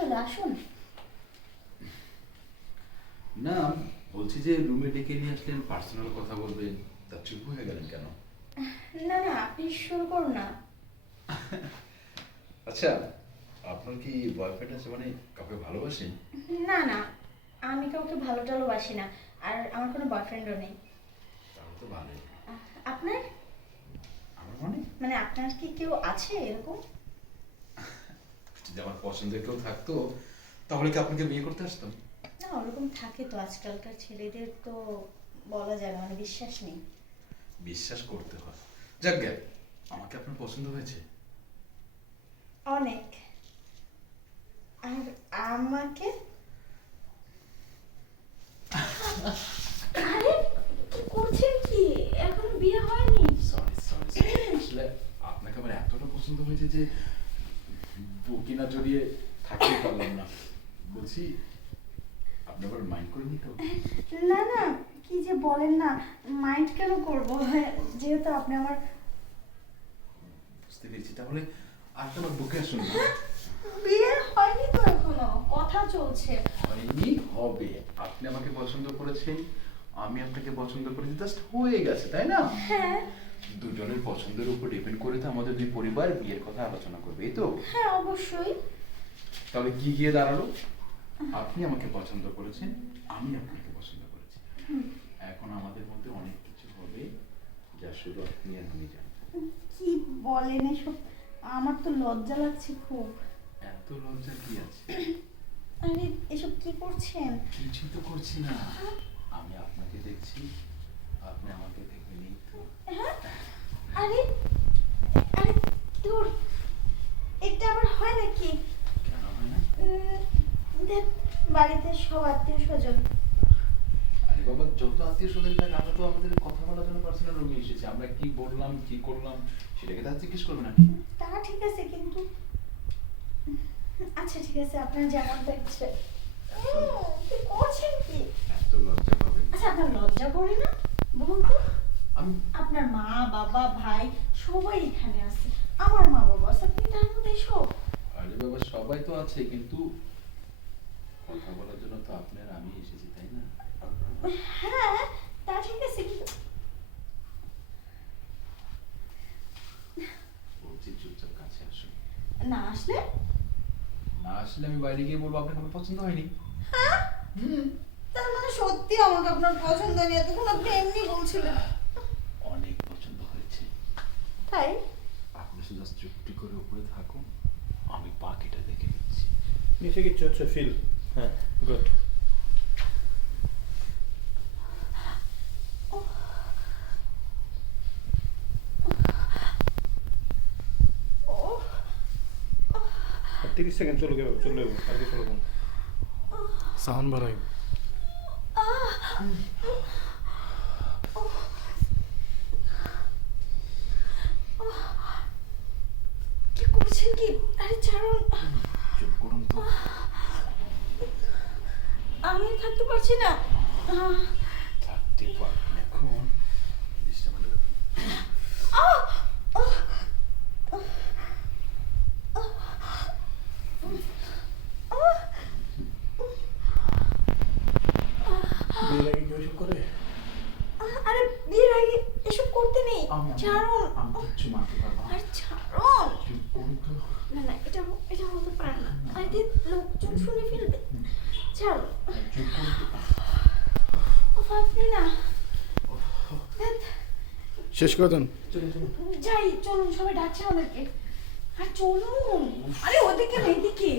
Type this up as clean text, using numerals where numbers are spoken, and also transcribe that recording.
হলো, আসুন। না, বলছি যে রুমে ডেকে নিয়ে আসলেন, পার্সোনাল কথা বলবেন, তা চুপ হয়ে গেলেন কেন? না না, আপনি শুরু করুন না। আচ্ছা, আপনার কি বয়ফ্রেন্ড আছে, মানে কাউকে ভালোবাসেন? না না, আমি কাউকে ভালো টালোবাসি না, আর আমার কোনো বয়ফ্রেন্ডও নেই। তাহলে তো ভালোই। আপনার? আমার মানে মানে আপনার কি কেউ আছে এরকম? যদি আমার পছন্দের কেউ থাকতো তাহলে কি আপনাকে বিয়ে করতে আসতাম? না, ওরকম থাকে তো, আজকালকার ছেলেদের তো বলা যায় না, মানে বিশ্বাস নেই। বিশ্বাস করতে হয়। যাক গে, আমাকে আপনার পছন্দ হয়েছে। অনেক। আর আমাকে? আরে কি করছেন কি, এখনো বিয়ে হয়নি? সরি সরি, আসলে আপনাকে আমার এতটা পছন্দ হয়েছে যে বুকে না জড়িয়ে থাকতে পারলাম না। বলছি, আপনি আবার মাইন্ড করেনি তো? না না, কি যে বলেন না, মাইন্ড কেন করবো, যেহেতু আপনি আমার। বুঝতে পেরেছি, তাহলে আর তোমার বুকে আসুন না। বিয়ে হয়নি তো এখনো, কথা চলছে। হয়নি, হবে। আপনি আমাকে পছন্দ করেছেন, আমি আপনাকে পছন্দ করেছি, জাস্ট হয়ে গেছে, তাই না? হ্যাঁ দুজনের পছন্দের উপর ডিপেন্ড করে তো আমাদের দুই পরিবার বিয়ের কথা আলোচনা করবে, এই তো? হ্যাঁ অবশ্যই। তাহলে কি গিয়ে দাঁড়ালো? আপনি আমাকে পছন্দ করেছেন, আমি আপনাকে পছন্দ করেছি। এখন আমাদের মধ্যে অনেক কিছু হবে যা শুধু আপনি আর আমি জানি। কি বলেন এসব, আমার তো লজ্জা লাগছে খুব। এত লজ্জা কি আছে? আরে এসব কি করছেন? কিছু তো করছি না, আমি আপনাকে দেখছি, আপনি আমাকে দেখবেনই তো। হ্যাঁ, আরে আরে দূর, এটা আবার হয় নাকি? কেন হয় না? দেখ, বাড়িতে সব আত্মীয় স্বজন। আরে বাবা, যত আত্মীয় স্বজন থাকে, আমরা তো আমাদের কথা বলার জন্য পার্সোনাল রুমে এসেছি, আমরা কি বললাম কি করলাম সেটাকে তার জিজ্ঞেস করবে না? তা ঠিক আছে, কিন্তু আচ্ছা ঠিক আছে, আপনার যেমন দেখছে। কি করছেন কি? এত লজ্জা পাবেন? আচ্ছা, আপনার লজ্জা করে না? বলুন তো। আমি আপনার মা বাবা ভাই সবাই এখানে আছে, আমার মা বাবা আছে, আপনি তার মধ্যে এসব। আরে বাবা, সবাই তো আছে, কিন্তু কথা বলার জন্য তো আপনার আমি এসেছি, তাই না? হ্যাঁ তা ঠিক আছে, কিন্তু বলছি চুপচাপ কাছে আসুন। না আসলে? না আসলে আমি বাইরে গিয়ে বলবো আপনাকে আমার পছন্দ হয়নি। হ্যাঁ, তার মানে সত্যি আমাকে আপনার পছন্দ নেই, এতক্ষণ আপনি এমনি বলছিলেন। অনেক পছন্দ হয়েছে। তাই? আপনি শুধু চুপটি করে উপরে থাকুন, আমি বাকিটা দেখে নিচ্ছি। নিচে কিচ্ছু হচ্ছে ফিল। হ্যাঁ, গুড। ওহ, 30 সেকেন্ড চলে যাবে, চলে যাবে, আর কিছু চলবে না। সাউন্ড বাড়াই। কি করছেন কি? আরে ছাড়ুন, চুপ করুন তো। আমি থাকতে পারছি না। থাকতে পারবেন এখন? জিনিসটা ভালো। বিয়ের আগে কেউ এসব করে? আরে বিয়ের আগে এসব করতে নেই, ছাড়ুন। আমি কিচ্ছু মারতে পারবো না। আরে ছাড়ুন। চুপ করুন তো। না না, এটা হতে পারে না, আরে দিন লোকজন শুনে ফেলবে। ছাড়ুন। চুপ করুন তো। আপনি না। ধ্যাৎ, শেষ করে দেন। চলুন চলুন। যাই, চলুন, সবাই ডাকছে আমাদেরকে। আর চলুন, আরে ওদিকে না, এদিকে।